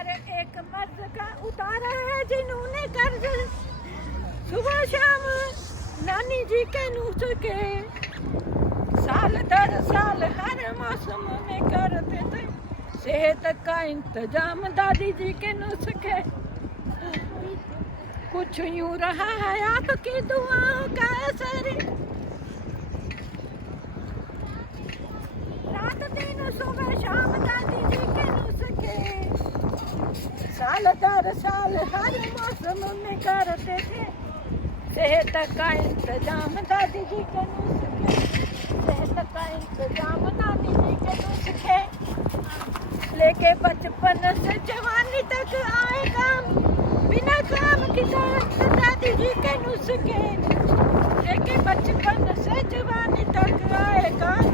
हर एक मर्द का उतारा है जिन्होंने कर्ज सुबह शाम नानी जी के नुस्खे साल दर साल हर मौसम में करते थे सेहत का इंतजाम दादी जी के नुस्खे। कुछ यूं रहा है आपकी दुआओं का असर, रात दिन सुबह शाम दादी जी के नुस्खे साल दर साल हर मौसम में करते थे सेहत का इंतजाम दादी जी के नुस्खे। सेहत का इंतजाम दादी जी के नुस्खे लेके बचपन से जवानी तक आए काम बिना काम की दादी जी के नुस्खे। लेके बचपन से जवानी तक आए काम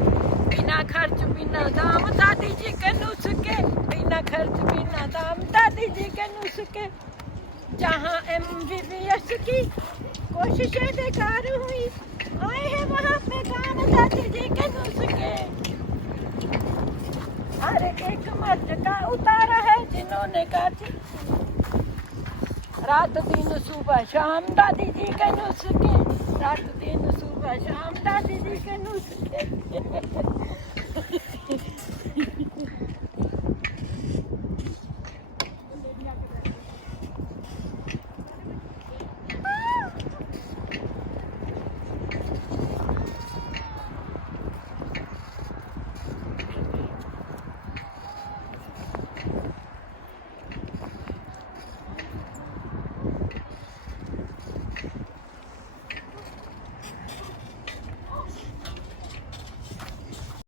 बिना खर्च बिना दाम दादी जी के नुस्खे। बिना खर्च बिना दाम दादी जी के नुस्खे। जहाँ MBBS की कोशिशें बेकार हुई आए हैं वहाँ पे काम दादी जी के नुस्खे। हर एक मर्द का उतारा है जिन्होंने काटी रात दिन सुबह शाम दादी जी के नुस्खे। रात दिन सुबह शाम दादी जी के नुस्खे।